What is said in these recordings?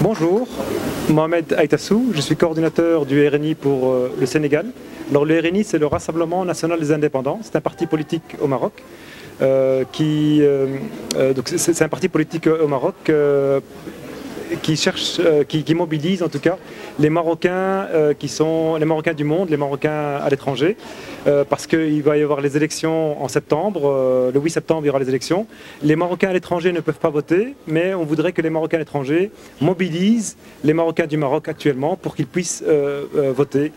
Bonjour, Mohamed Aïtassou, je suis coordinateur du RNI pour le Sénégal. Alors, le RNI, c'est le Rassemblement National des Indépendants, c'est un parti politique au Maroc. C'est un parti politique au Maroc qui mobilise en tout cas les Marocains qui sont les Marocains du monde, les Marocains à l'étranger, parce qu'il va y avoir les élections en septembre, le 8 septembre il y aura les élections. Les Marocains à l'étranger ne peuvent pas voter, mais on voudrait que les Marocains à l'étranger mobilisent les Marocains du Maroc actuellement pour qu'ils puissent voter.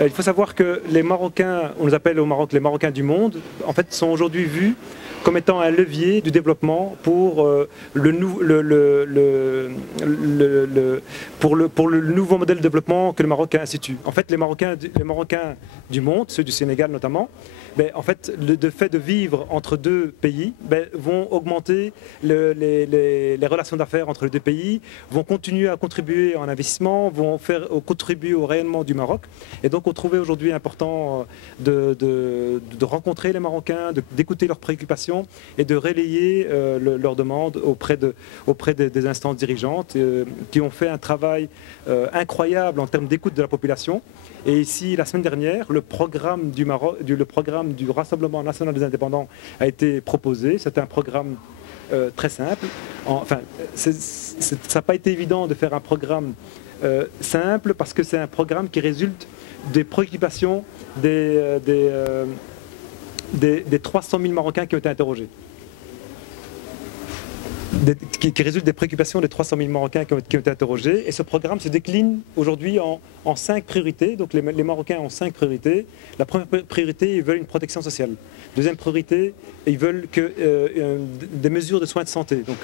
Il faut savoir que les Marocains, on les appelle au Maroc les Marocains du monde, en fait sont aujourd'hui vus comme étant un levier du développement pour le nouveau modèle de développement que le Maroc a institué. En fait, les Marocains du monde, ceux du Sénégal notamment, en fait, le fait de vivre entre deux pays vont augmenter les relations d'affaires entre les deux pays, vont continuer à contribuer en investissement, vont contribuer au rayonnement du Maroc. Et donc, on trouvait aujourd'hui important de rencontrer les Marocains, d'écouter leurs préoccupations et de relayer leurs demandes auprès des instances dirigeantes qui ont fait un travail incroyable en termes d'écoute de la population. Et ici, la semaine dernière, le programme du Rassemblement National des Indépendants a été proposé. C'est un programme très simple. Ça n'a pas été évident de faire un programme simple parce que c'est un programme qui résulte des préoccupations des 300 000 Marocains qui ont été interrogés. Qui résulte des préoccupations des 300 000 Marocains qui ont été interrogés. Et ce programme se décline aujourd'hui en 5 priorités. Donc les Marocains ont 5 priorités. La première priorité, ils veulent une protection sociale. Deuxième priorité, ils veulent des mesures de soins de santé. Donc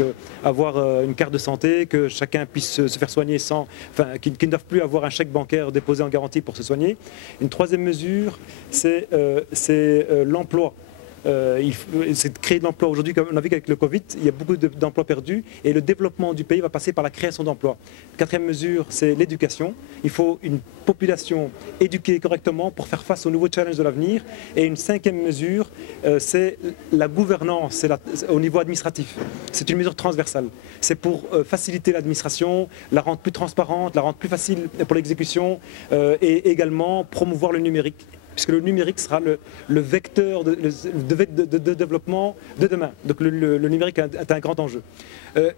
avoir une carte de santé, que chacun puisse se faire soigner qu'ils ne doivent plus avoir un chèque bancaire déposé en garantie pour se soigner. Une troisième mesure, c'est l'emploi. C'est de créer de l'emploi. Aujourd'hui, comme on a vu qu'avec le Covid, il y a beaucoup d'emplois perdus et le développement du pays va passer par la création d'emplois. Quatrième mesure, c'est l'éducation. Il faut une population éduquée correctement pour faire face aux nouveaux challenges de l'avenir. Et une cinquième mesure, c'est la gouvernance au niveau administratif. C'est une mesure transversale. C'est pour faciliter l'administration, la rendre plus transparente, la rendre plus facile pour l'exécution et également promouvoir le numérique, puisque le numérique sera le vecteur de développement de demain. Donc le numérique est un grand enjeu.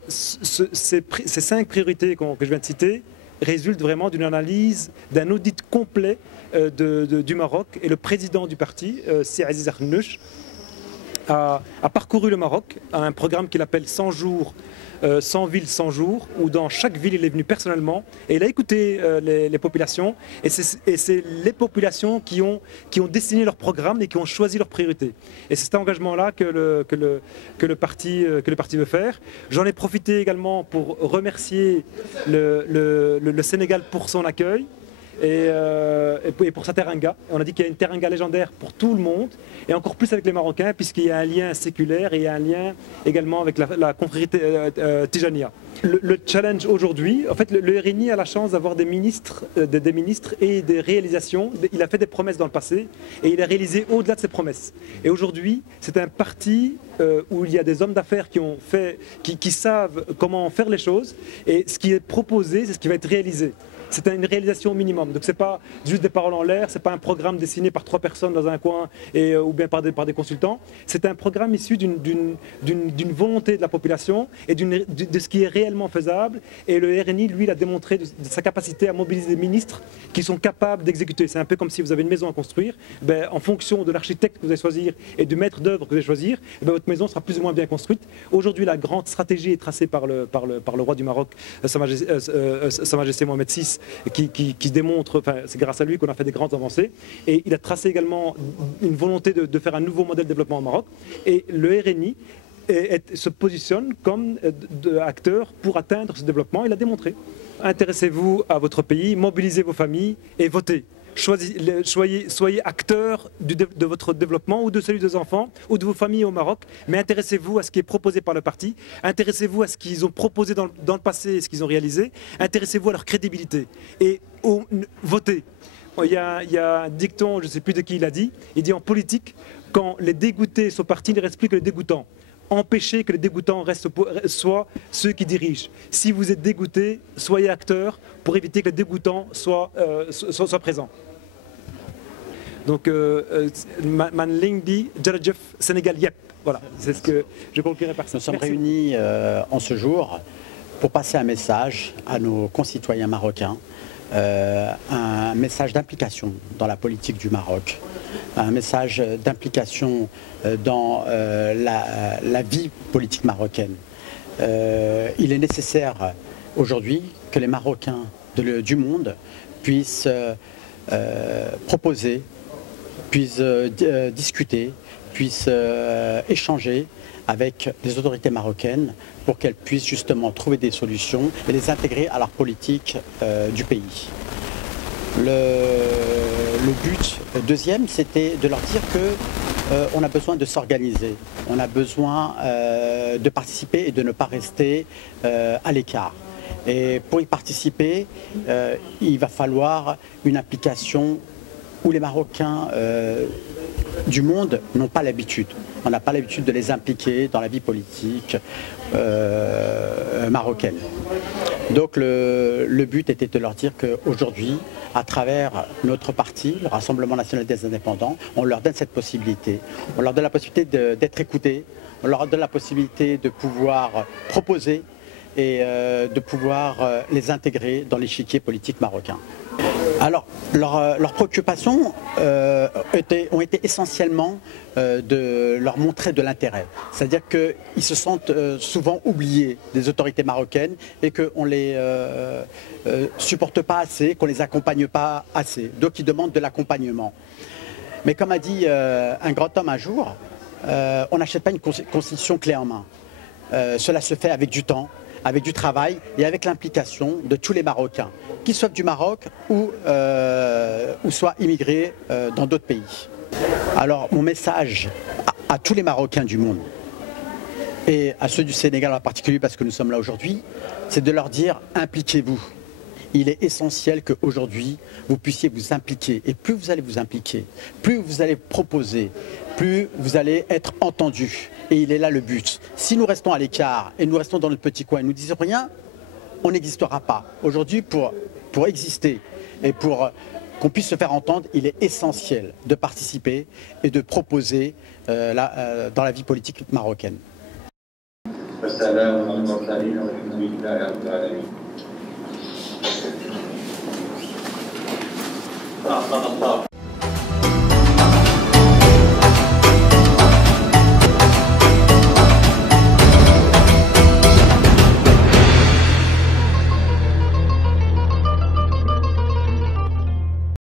Ces 5 priorités que je viens de citer résultent vraiment d'une analyse, d'un audit complet du Maroc. Et le président du parti, Si Aziz Akhnouch, a parcouru le Maroc à un programme qu'il appelle 100 jours, 100 villes, 100 jours, où dans chaque ville il est venu personnellement et il a écouté les populations et c'est les populations qui ont dessiné leur programme et qui ont choisi leurs priorités. Et c'est cet engagement-là que le parti veut faire. J'en ai profité également pour remercier le Sénégal pour son accueil. Et pour sa teranga. On a dit qu'il y a une teranga légendaire pour tout le monde, et encore plus avec les Marocains, puisqu'il y a un lien séculaire et il y a un lien également avec la confrérie Tijania. Le challenge aujourd'hui, en fait, le RNI a la chance d'avoir des ministres et des réalisations. Il a fait des promesses dans le passé et il a réalisé au-delà de ses promesses. Et aujourd'hui, c'est un parti où il y a des hommes d'affaires qui savent comment faire les choses, et ce qui est proposé, c'est ce qui va être réalisé. c'est une réalisation au minimum. Donc c'est pas juste des paroles en l'air, c'est pas un programme dessiné par 3 personnes dans un coin ou bien par des consultants. C'est un programme issu d'une volonté de la population et de ce qui est réellement faisable. Et le RNI, lui, il a démontré de sa capacité à mobiliser des ministres qui sont capables d'exécuter. C'est un peu comme si vous avez une maison à construire. Ben, en fonction de l'architecte que vous allez choisir et du maître d'œuvre que vous allez choisir, ben, votre maison sera plus ou moins bien construite. Aujourd'hui, la grande stratégie est tracée par le roi du Maroc, Sa Majesté Mohamed VI, qui démontre, enfin, c'est grâce à lui qu'on a fait des grandes avancées. Et il a tracé également une volonté de faire un nouveau modèle de développement au Maroc. Et le RNI se positionne comme acteur pour atteindre ce développement. Il l'a démontré. Intéressez-vous à votre pays, mobilisez vos familles et votez. Soyez acteurs de votre développement ou de celui des enfants ou de vos familles au Maroc, mais intéressez-vous à ce qui est proposé par le parti, intéressez-vous à ce qu'ils ont proposé dans le passé et ce qu'ils ont réalisé, intéressez-vous à leur crédibilité et votez. Il y a un dicton, je ne sais plus de qui il a dit, il dit en politique, quand les dégoûtés sont partis, il ne reste plus que les dégoûtants. Empêchez que les dégoûtants soient ceux qui dirigent. Si vous êtes dégoûté, soyez acteur pour éviter que les dégoûtants soient présents. Donc, Manling dit, Djarajef, Sénégal, yep. Voilà, c'est ce que je conclurai par ça. Nous sommes réunis en ce jour pour passer un message à nos concitoyens marocains, un message d'implication dans la politique du Maroc, un message d'implication dans la vie politique marocaine. Il est nécessaire aujourd'hui que les Marocains du monde puissent proposer, puissent discuter, puissent échanger avec les autorités marocaines pour qu'elles puissent justement trouver des solutions et les intégrer à leur politique du pays. Le but deuxième, c'était de leur dire qu'on a besoin de s'organiser, on a besoin de participer et de ne pas rester à l'écart. Et pour y participer, il va falloir une implication où les Marocains du monde n'ont pas l'habitude. On n'a pas l'habitude de les impliquer dans la vie politique marocaine. Donc le but était de leur dire qu'aujourd'hui, à travers notre parti, le Rassemblement National des Indépendants, on leur donne cette possibilité. On leur donne la possibilité d'être écoutés, on leur donne la possibilité de pouvoir proposer et de pouvoir les intégrer dans l'échiquier politique marocain. Alors, leurs préoccupations ont été essentiellement de leur montrer de l'intérêt. C'est-à-dire qu'ils se sentent souvent oubliés des autorités marocaines et qu'on ne les supporte pas assez, qu'on ne les accompagne pas assez. Donc ils demandent de l'accompagnement. Mais comme a dit un grand homme un jour, on n'achète pas une constitution clé en main. Cela se fait avec du temps, avec du travail et avec l'implication de tous les Marocains, qu'ils soient du Maroc ou soient immigrés dans d'autres pays. Alors mon message à tous les Marocains du monde et à ceux du Sénégal en particulier parce que nous sommes là aujourd'hui, c'est de leur dire impliquez-vous. Il est essentiel qu'aujourd'hui vous puissiez vous impliquer et plus vous allez vous impliquer, plus vous allez proposer, plus vous allez être entendus. Et il est là le but. Si nous restons à l'écart et nous restons dans notre petit coin et nous disons rien, on n'existera pas. Aujourd'hui, pour exister et pour qu'on puisse se faire entendre, il est essentiel de participer et de proposer dans la vie politique marocaine.